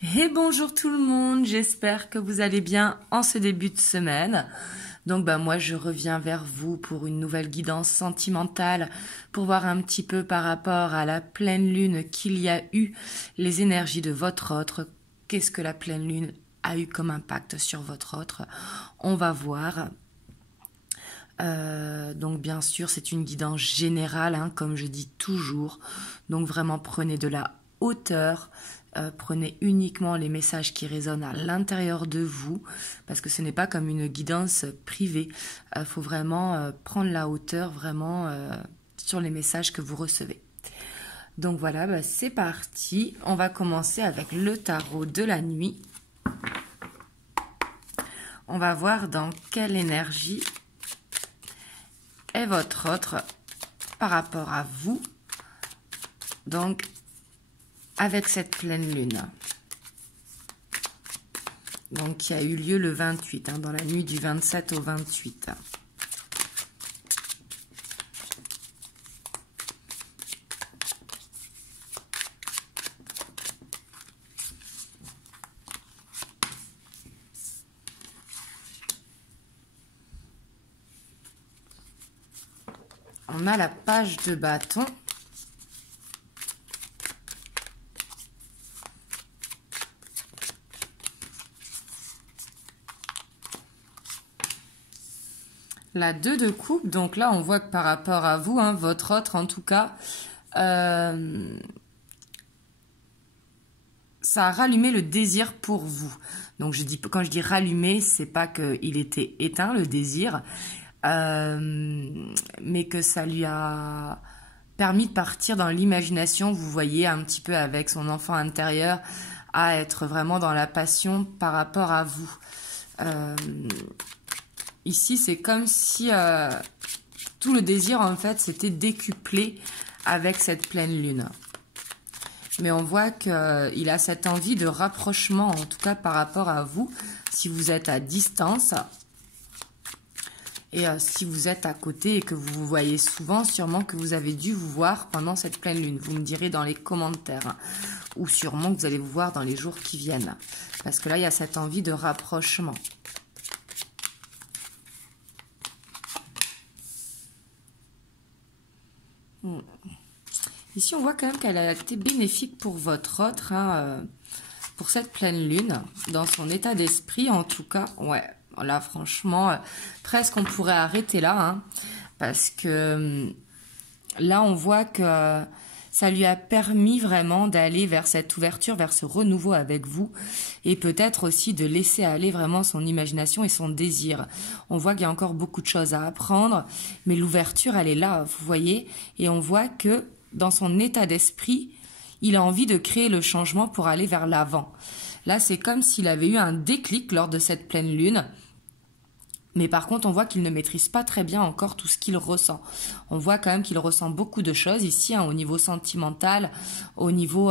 Et bonjour tout le monde, j'espère que vous allez bien en ce début de semaine. Donc moi je reviens vers vous pour une nouvelle guidance sentimentale pour voir un petit peu par rapport à la pleine lune qu'il y a eu, les énergies de votre autre, qu'est-ce que la pleine lune a eu comme impact sur votre autre. On va voir. Donc bien sûr c'est une guidance générale, hein, comme je dis toujours. Donc vraiment prenez de la hauteur. Prenez uniquement les messages qui résonnent à l'intérieur de vous, parce que ce n'est pas comme une guidance privée. Faut vraiment prendre la hauteur vraiment sur les messages que vous recevez. Donc voilà, c'est parti. On va commencer avec le tarot de la nuit. On va voir dans quelle énergie est votre autre par rapport à vous. Donc, avec cette pleine lune, donc qui a eu lieu le 28, dans la nuit du 27 au 28. On a la page de bâton. La 2 de coupe, donc là on voit que par rapport à vous, votre autre en tout cas, ça a rallumé le désir pour vous. Donc quand je dis rallumer, c'est pas qu'il était éteint le désir, mais que ça lui a permis de partir dans l'imagination, vous voyez, un petit peu avec son enfant intérieur, à être vraiment dans la passion par rapport à vous. Ici, c'est comme si tout le désir, en fait, s'était décuplé avec cette pleine lune. Mais on voit qu'il a cette envie de rapprochement, en tout cas par rapport à vous, si vous êtes à distance. Et si vous êtes à côté et que vous vous voyez souvent, sûrement que vous avez dû vous voir pendant cette pleine lune. Vous me direz dans les commentaires. Ou sûrement que vous allez vous voir dans les jours qui viennent. Parce que là, il y a cette envie de rapprochement. Ici, on voit quand même qu'elle a été bénéfique pour votre autre, pour cette pleine lune, dans son état d'esprit en tout cas. Ouais, là franchement, presque on pourrait arrêter là, parce que là, on voit que ça lui a permis vraiment d'aller vers cette ouverture, vers ce renouveau avec vous, et peut-être aussi de laisser aller vraiment son imagination et son désir. On voit qu'il y a encore beaucoup de choses à apprendre, mais l'ouverture, elle est là, vous voyez, et on voit que dans son état d'esprit, il a envie de créer le changement pour aller vers l'avant. Là, c'est comme s'il avait eu un déclic lors de cette pleine lune. Mais par contre, on voit qu'il ne maîtrise pas très bien encore tout ce qu'il ressent. On voit quand même qu'il ressent beaucoup de choses ici, au niveau sentimental, au niveau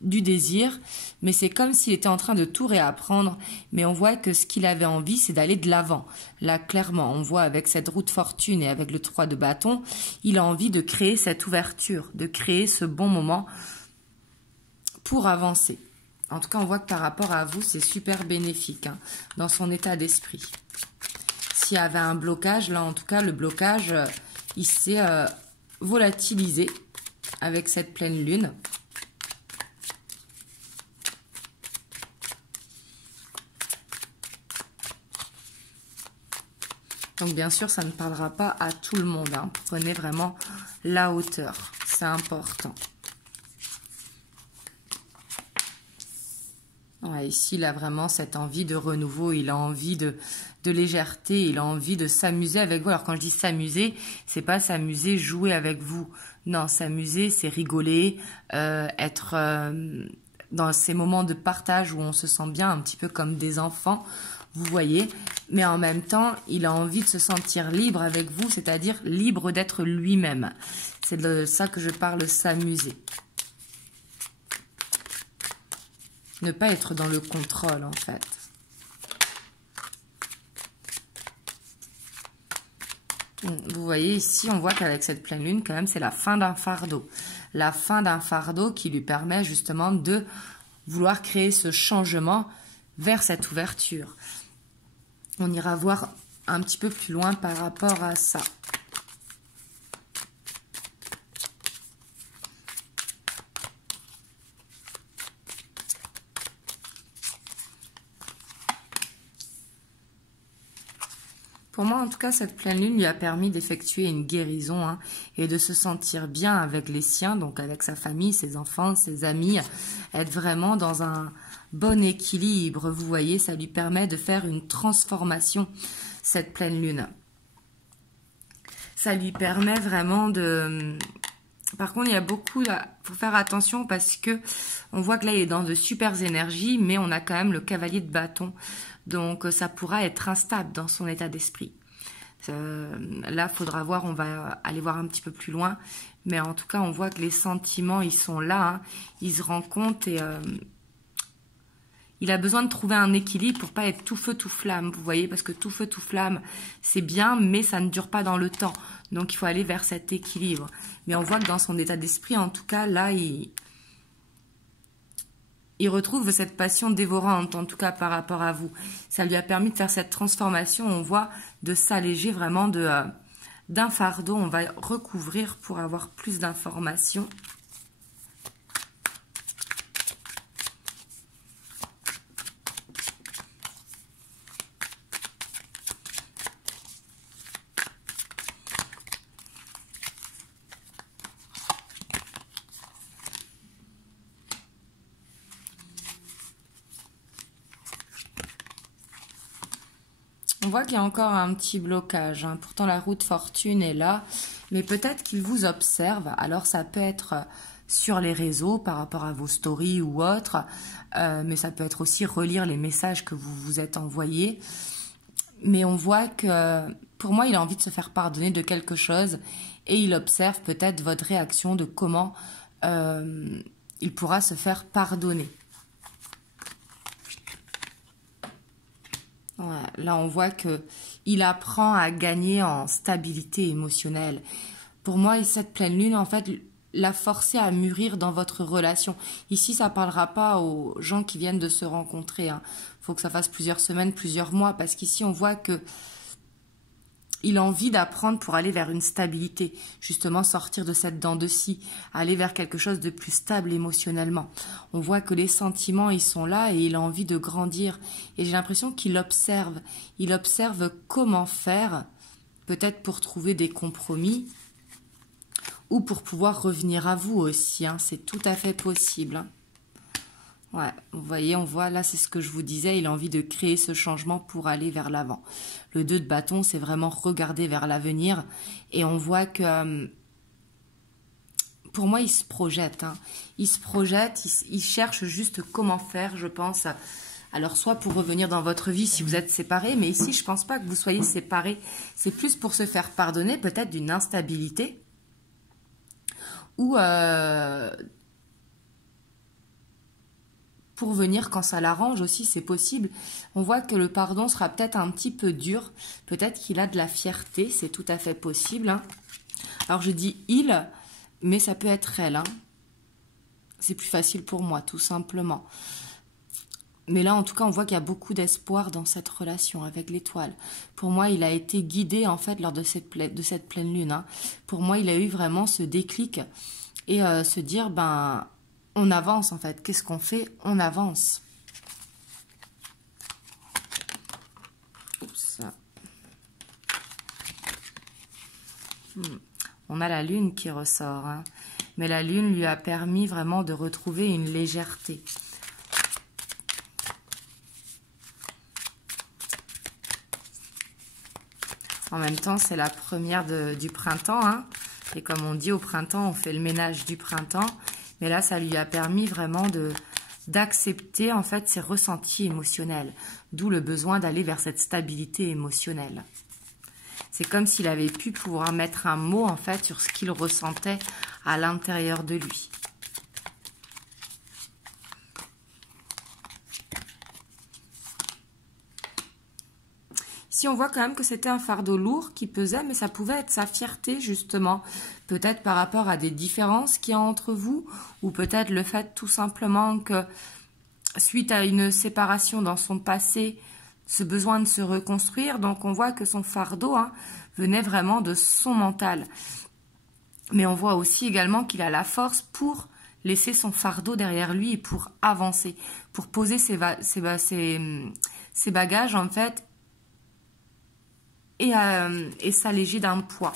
du désir. Mais c'est comme s'il était en train de tout réapprendre. Mais on voit que ce qu'il avait envie, c'est d'aller de l'avant. Là, clairement, on voit avec cette roue de fortune et avec le 3 de bâton, il a envie de créer cette ouverture, de créer ce bon moment pour avancer. En tout cas, on voit que par rapport à vous, c'est super bénéfique dans son état d'esprit. S'il y avait un blocage, là, en tout cas, le blocage, il s'est volatilisé avec cette pleine lune. Donc, bien sûr, ça ne parlera pas à tout le monde. Prenez vraiment la hauteur. C'est important. Ouais, ici, il a vraiment cette envie de renouveau. Il a envie de légèreté. Il a envie de s'amuser avec vous. Alors, quand je dis s'amuser, c'est pas s'amuser, jouer avec vous. Non, s'amuser, c'est rigoler, être dans ces moments de partage où on se sent bien, un petit peu comme des enfants. Vous voyez, mais en même temps, il a envie de se sentir libre avec vous, c'est-à-dire libre d'être lui-même. C'est de ça que je parle, s'amuser. Ne pas être dans le contrôle, en fait. Vous voyez ici, on voit qu'avec cette pleine lune, quand même, c'est la fin d'un fardeau. La fin d'un fardeau qui lui permet justement de vouloir créer ce changement vers cette ouverture. On ira voir un petit peu plus loin par rapport à ça. Pour moi, en tout cas, cette pleine lune lui a permis d'effectuer une guérison hein, et de se sentir bien avec les siens, donc avec sa famille, ses enfants, ses amis, être vraiment dans un bon équilibre. Vous voyez, ça lui permet de faire une transformation, cette pleine lune. Ça lui permet vraiment de... Par contre, il y a beaucoup... Il faut faire attention parce que on voit que là, il est dans de super énergies, mais on a quand même le cavalier de bâton. Donc, ça pourra être instable dans son état d'esprit. Là, il faudra voir, on va aller voir un petit peu plus loin. Mais en tout cas, on voit que les sentiments, ils sont là. Hein. Il se rend compte et il a besoin de trouver un équilibre pour pas être tout feu, tout flamme. Vous voyez, parce que tout feu, tout flamme, c'est bien, mais ça ne dure pas dans le temps. Donc, il faut aller vers cet équilibre. Mais on voit que dans son état d'esprit, en tout cas, là, il retrouve cette passion dévorante, en tout cas par rapport à vous. Ça lui a permis de faire cette transformation, on voit, de s'alléger vraiment d'un fardeau. On va recouvrir pour avoir plus d'informations. On voit qu'il y a encore un petit blocage. Hein. Pourtant, la roue de fortune est là. Mais peut-être qu'il vous observe. Alors, ça peut être sur les réseaux par rapport à vos stories ou autres. Mais ça peut être aussi relire les messages que vous vous êtes envoyés. Mais on voit que, pour moi, il a envie de se faire pardonner de quelque chose. Et il observe peut-être votre réaction de comment il pourra se faire pardonner. Ouais, là, on voit que il apprend à gagner en stabilité émotionnelle. Pour moi, cette pleine lune, en fait, l'a forcé à mûrir dans votre relation. Ici, ça ne parlera pas aux gens qui viennent de se rencontrer. Hein. Faut que ça fasse plusieurs semaines, plusieurs mois, parce qu'ici, on voit que il a envie d'apprendre pour aller vers une stabilité, justement sortir de cette dent de scie, aller vers quelque chose de plus stable émotionnellement. On voit que les sentiments, ils sont là et il a envie de grandir. Et j'ai l'impression qu'il observe. Il observe comment faire, peut-être pour trouver des compromis ou pour pouvoir revenir à vous aussi. Hein. C'est tout à fait possible. Hein. Ouais, vous voyez, on voit, là, c'est ce que je vous disais, il a envie de créer ce changement pour aller vers l'avant. Le 2 de bâton, c'est vraiment regarder vers l'avenir. Et on voit que, pour moi, il se projette. Hein. Il se projette, il cherche juste comment faire, je pense. Alors, soit pour revenir dans votre vie si vous êtes séparés, mais ici, je ne pense pas que vous soyez séparés. C'est plus pour se faire pardonner, peut-être d'une instabilité. Ou... pour venir quand ça l'arrange aussi, c'est possible. On voit que le pardon sera peut-être un petit peu dur. Peut-être qu'il a de la fierté, c'est tout à fait possible. Hein. Alors je dis il, mais ça peut être elle. Hein. C'est plus facile pour moi, tout simplement. Mais là, en tout cas, on voit qu'il y a beaucoup d'espoir dans cette relation avec l'étoile. Pour moi, il a été guidé, en fait, lors de cette pleine lune. Hein. Pour moi, il a eu vraiment ce déclic et se dire, ben... on avance en fait. Qu'est-ce qu'on fait? On avance. Oups. On a la lune qui ressort. Hein. Mais la lune lui a permis vraiment de retrouver une légèreté. En même temps, c'est la première du printemps. Hein. Et comme on dit au printemps, on fait le ménage du printemps. Mais là, ça lui a permis vraiment d'accepter en fait ses ressentis émotionnels. D'où le besoin d'aller vers cette stabilité émotionnelle. C'est comme s'il avait pu pouvoir mettre un mot en fait sur ce qu'il ressentait à l'intérieur de lui. Ici, on voit quand même que c'était un fardeau lourd qui pesait, mais ça pouvait être sa fierté, justement. Peut-être par rapport à des différences qu'il y a entre vous, ou peut-être le fait tout simplement que suite à une séparation dans son passé, ce besoin de se reconstruire. Donc on voit que son fardeau venait vraiment de son mental. Mais on voit aussi également qu'il a la force pour laisser son fardeau derrière lui et pour avancer, pour poser ses bagages en fait et s'alléger d'un poids.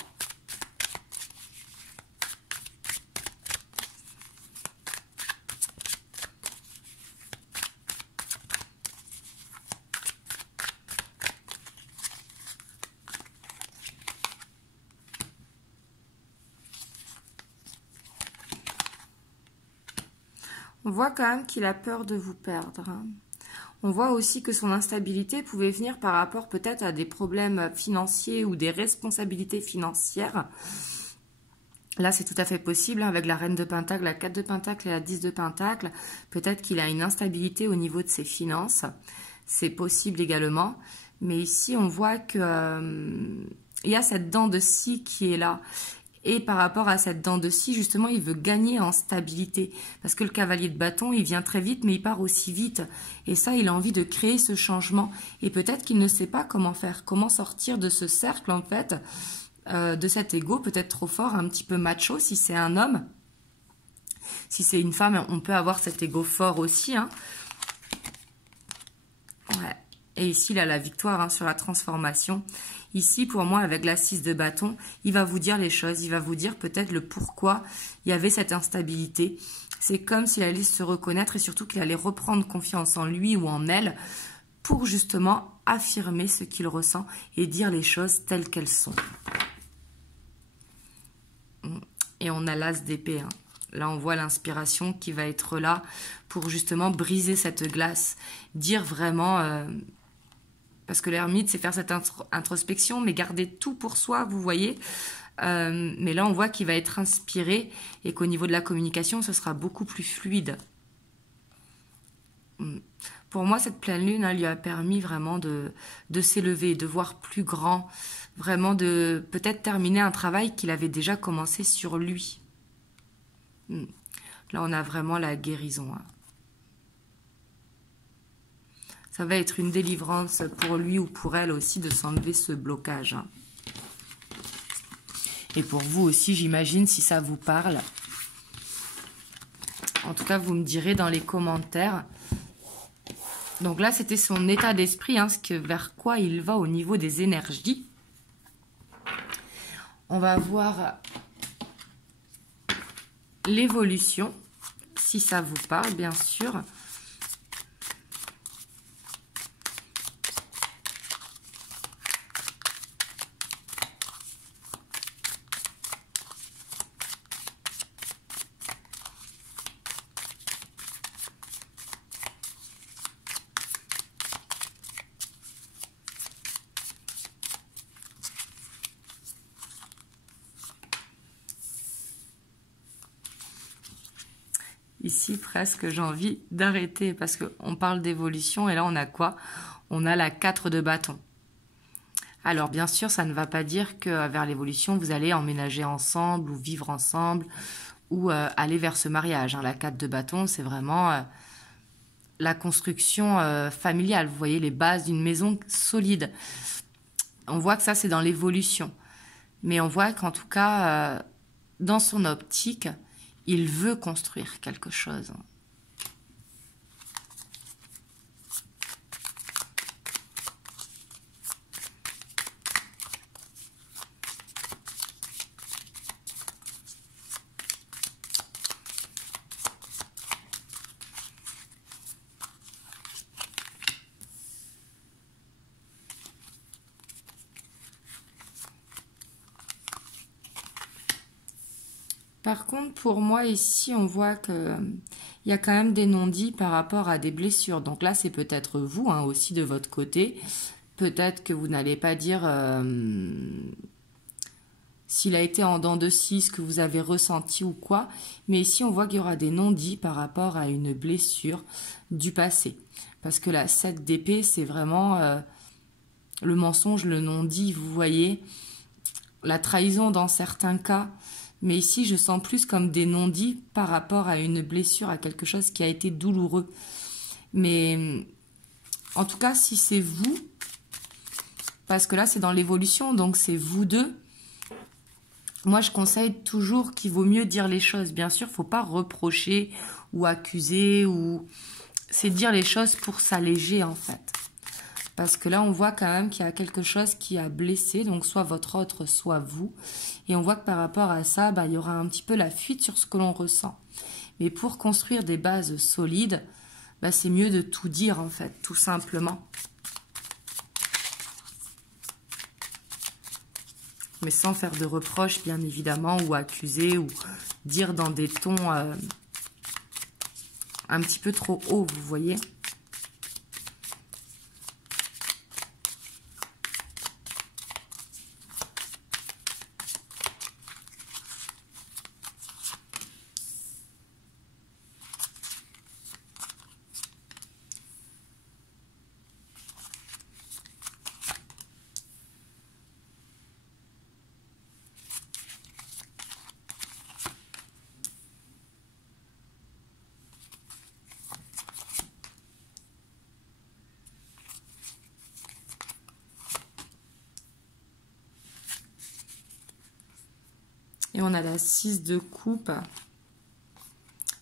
On voit quand même qu'il a peur de vous perdre. On voit aussi que son instabilité pouvait venir par rapport peut-être à des problèmes financiers ou des responsabilités financières. Là, c'est tout à fait possible avec la reine de Pentacle, la 4 de Pentacle et la 10 de Pentacle. Peut-être qu'il a une instabilité au niveau de ses finances. C'est possible également. Mais ici, on voit que il y a cette dent de scie qui est là. Et par rapport à cette dent de scie, justement, il veut gagner en stabilité. Parce que le cavalier de bâton, il vient très vite, mais il part aussi vite. Et ça, il a envie de créer ce changement. Et peut-être qu'il ne sait pas comment faire, comment sortir de ce cercle, en fait, de cet ego, peut-être trop fort, un petit peu macho, si c'est un homme. Si c'est une femme, on peut avoir cet ego fort aussi. Ouais. Et ici, il a la victoire sur la transformation. Ici, pour moi, avec la 6 de bâton, il va vous dire les choses. Il va vous dire peut-être le pourquoi il y avait cette instabilité. C'est comme s'il allait se reconnaître et surtout qu'il allait reprendre confiance en lui ou en elle pour justement affirmer ce qu'il ressent et dire les choses telles qu'elles sont. Et on a l'as d'épée. Là, on voit l'inspiration qui va être là pour justement briser cette glace. Dire vraiment... parce que l'ermite, c'est faire cette introspection, mais garder tout pour soi, vous voyez. Mais là, on voit qu'il va être inspiré et qu'au niveau de la communication, ce sera beaucoup plus fluide. Pour moi, cette pleine lune lui a permis vraiment de s'élever, de voir plus grand, vraiment de peut-être terminer un travail qu'il avait déjà commencé sur lui. Là, on a vraiment la guérison. Ça va être une délivrance pour lui ou pour elle aussi de s'enlever ce blocage. Et pour vous aussi, j'imagine, si ça vous parle. En tout cas, vous me direz dans les commentaires. Donc là, c'était son état d'esprit, vers quoi il va au niveau des énergies. On va voir l'évolution, si ça vous parle, bien sûr. Ici, presque, j'ai envie d'arrêter parce qu'on parle d'évolution et là, on a quoi? On a la 4 de bâton. Alors, bien sûr, ça ne va pas dire que vers l'évolution, vous allez emménager ensemble ou vivre ensemble ou aller vers ce mariage. La 4 de bâton, c'est vraiment la construction familiale. Vous voyez, les bases d'une maison solide. On voit que ça, c'est dans l'évolution. Mais on voit qu'en tout cas, dans son optique, il veut construire quelque chose. Par contre, pour moi, ici, on voit qu'il y a quand même des non-dits par rapport à des blessures. Donc là, c'est peut-être vous aussi de votre côté. Peut-être que vous n'allez pas dire s'il a été en dents de scie, ce que vous avez ressenti ou quoi. Mais ici, on voit qu'il y aura des non-dits par rapport à une blessure du passé. Parce que la 7 d'épée, c'est vraiment le mensonge, le non-dit, vous voyez. La trahison dans certains cas. Mais ici, je sens plus comme des non-dits par rapport à une blessure, à quelque chose qui a été douloureux. Mais en tout cas, si c'est vous, parce que là, c'est dans l'évolution, donc c'est vous deux, moi, je conseille toujours qu'il vaut mieux dire les choses. Bien sûr, il ne faut pas reprocher ou accuser, ou c'est dire les choses pour s'alléger, en fait. Parce que là, on voit quand même qu'il y a quelque chose qui a blessé, donc soit votre autre, soit vous. Et on voit que par rapport à ça, il y aura un petit peu la fuite sur ce que l'on ressent. Mais pour construire des bases solides, c'est mieux de tout dire, en fait, tout simplement. Mais sans faire de reproches, bien évidemment, ou accuser, ou dire dans des tons un petit peu trop hauts, vous voyez. Et on a la 6 de coupe.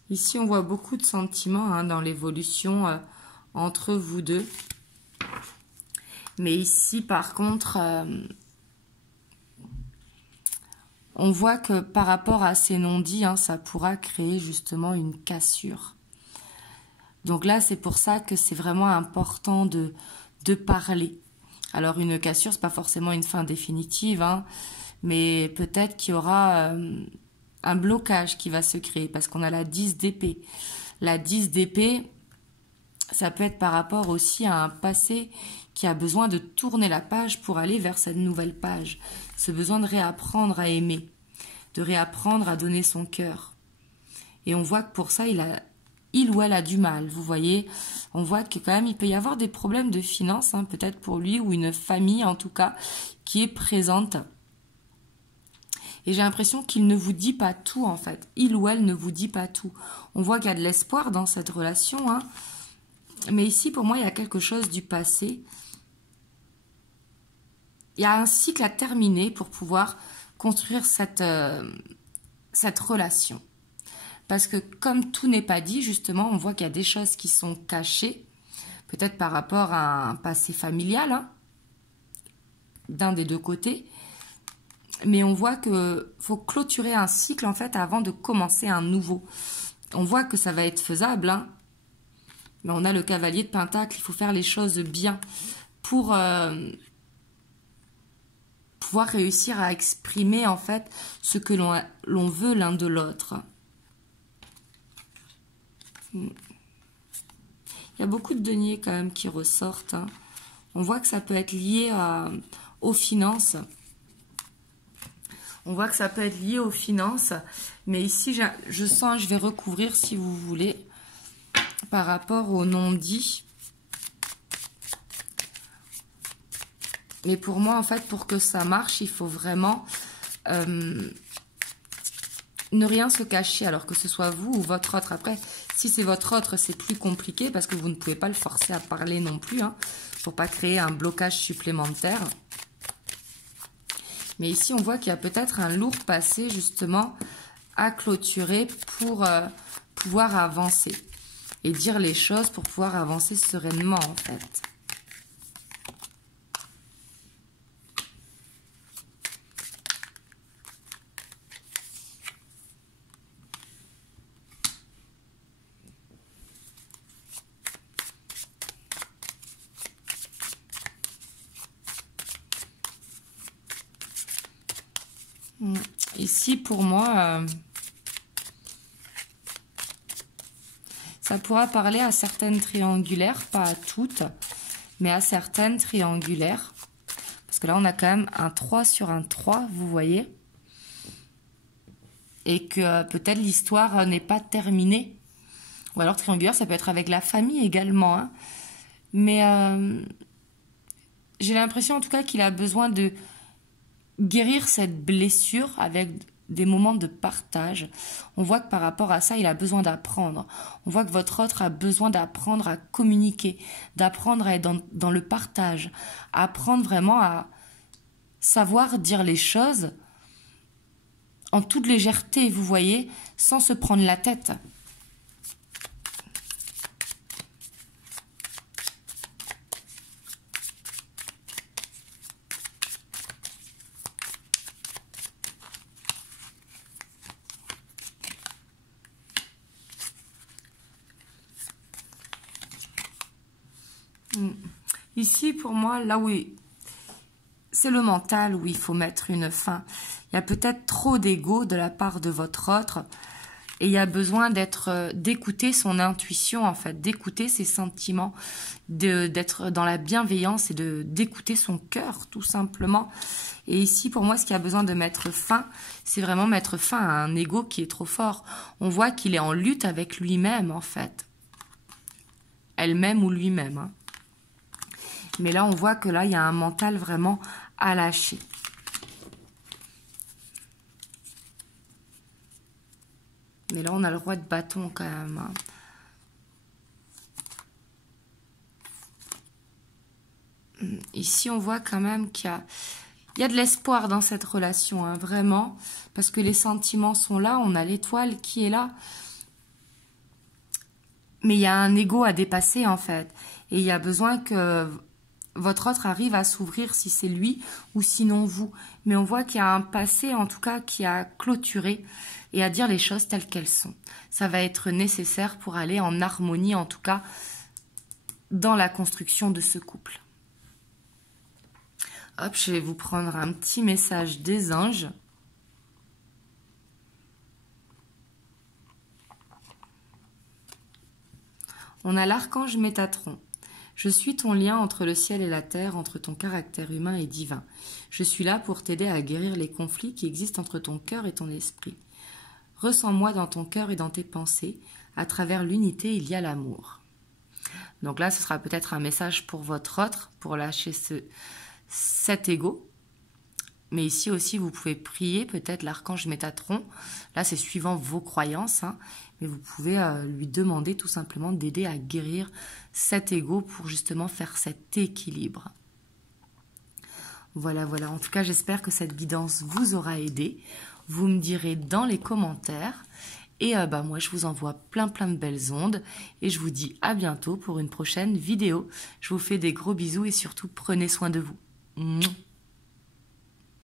Ici, on voit beaucoup de sentiments dans l'évolution entre vous deux. Mais ici, par contre, on voit que par rapport à ces non-dits, ça pourra créer justement une cassure. Donc là, c'est pour ça que c'est vraiment important de parler. Alors, une cassure, c'est pas forcément une fin définitive, mais peut-être qu'il y aura un blocage qui va se créer, parce qu'on a la 10 d'épée. La 10 d'épée, ça peut être par rapport aussi à un passé qui a besoin de tourner la page pour aller vers cette nouvelle page. Ce besoin de réapprendre à aimer, de réapprendre à donner son cœur. Et on voit que pour ça, il ou elle a du mal, vous voyez. On voit que quand même, il peut y avoir des problèmes de finances, peut-être pour lui, ou une famille en tout cas, qui est présente. Et j'ai l'impression qu'il ne vous dit pas tout, en fait. Il ou elle ne vous dit pas tout. On voit qu'il y a de l'espoir dans cette relation, mais ici, pour moi, il y a quelque chose du passé. Il y a un cycle à terminer pour pouvoir construire cette relation. Parce que comme tout n'est pas dit, justement, on voit qu'il y a des choses qui sont cachées, peut-être par rapport à un passé familial, d'un des deux côtés. Mais on voit qu'il faut clôturer un cycle, en fait, avant de commencer un nouveau. On voit que ça va être faisable, mais on a le cavalier de Pentacle. Il faut faire les choses bien pour pouvoir réussir à exprimer, en fait, ce que l'on veut l'un de l'autre. Il y a beaucoup de deniers, quand même, qui ressortent. On voit que ça peut être lié aux finances. On voit que ça peut être lié aux finances, mais ici, je sens, je vais recouvrir si vous voulez, par rapport au non-dit. Mais pour moi, en fait, pour que ça marche, il faut vraiment ne rien se cacher, alors que ce soit vous ou votre autre. Après, si c'est votre autre, c'est plus compliqué parce que vous ne pouvez pas le forcer à parler non plus, pour pas créer un blocage supplémentaire. Mais ici, on voit qu'il y a peut-être un lourd passé, justement, à clôturer pour pouvoir avancer. Et dire les choses pour pouvoir avancer sereinement, en fait. Ici, pour moi, ça pourra parler à certaines triangulaires, pas à toutes, mais à certaines triangulaires. Parce que là, on a quand même un 3 sur un 3, vous voyez. Et que peut-être l'histoire n'est pas terminée. Ou alors triangulaire, ça peut être avec la famille également. Mais j'ai l'impression en tout cas qu'il a besoin de guérir cette blessure avec des moments de partage. On voit que par rapport à ça, il a besoin d'apprendre. On voit que votre autre a besoin d'apprendre à communiquer, d'apprendre à être dans le partage, apprendre vraiment à savoir dire les choses en toute légèreté, vous voyez, sans se prendre la tête. Ici, pour moi, là où c'est le mental où il faut mettre une fin. Il y a peut-être trop d'ego de la part de votre autre et il y a besoin d'écouter son intuition, en fait, d'écouter ses sentiments, d'être dans la bienveillance et d'écouter son cœur, tout simplement. Et ici, pour moi, ce qui a besoin de mettre fin, c'est vraiment mettre fin à un ego qui est trop fort. On voit qu'il est en lutte avec lui-même, en fait. Elle-même ou lui-même, hein. Mais là, on voit que là, il y a un mental vraiment à lâcher. Mais là, on a le roi de bâton quand même, hein. Ici, on voit quand même qu'il y a de l'espoir dans cette relation, hein, vraiment. Parce que les sentiments sont là, on a l'étoile qui est là. Mais il y a un ego à dépasser, en fait. Et il y a besoin que votre autre arrive à s'ouvrir si c'est lui ou sinon vous. Mais on voit qu'il y a un passé, en tout cas, qui a clôturé et à dire les choses telles qu'elles sont. Ça va être nécessaire pour aller en harmonie, en tout cas, dans la construction de ce couple. Hop, je vais vous prendre un petit message des anges. On a l'archange Métatron. Je suis ton lien entre le ciel et la terre, entre ton caractère humain et divin. Je suis là pour t'aider à guérir les conflits qui existent entre ton cœur et ton esprit. Ressens-moi dans ton cœur et dans tes pensées. À travers l'unité, il y a l'amour. Donc là, ce sera peut-être un message pour votre autre, pour lâcher cet ego. Mais ici aussi, vous pouvez prier peut-être l'archange Métatron. Là, c'est suivant vos croyances, hein. Mais vous pouvez lui demander tout simplement d'aider à guérir cet ego pour justement faire cet équilibre. Voilà, voilà. En tout cas, j'espère que cette guidance vous aura aidé. Vous me direz dans les commentaires. Et moi, je vous envoie plein de belles ondes. Et je vous dis à bientôt pour une prochaine vidéo. Je vous fais des gros bisous et surtout, prenez soin de vous. Mouah.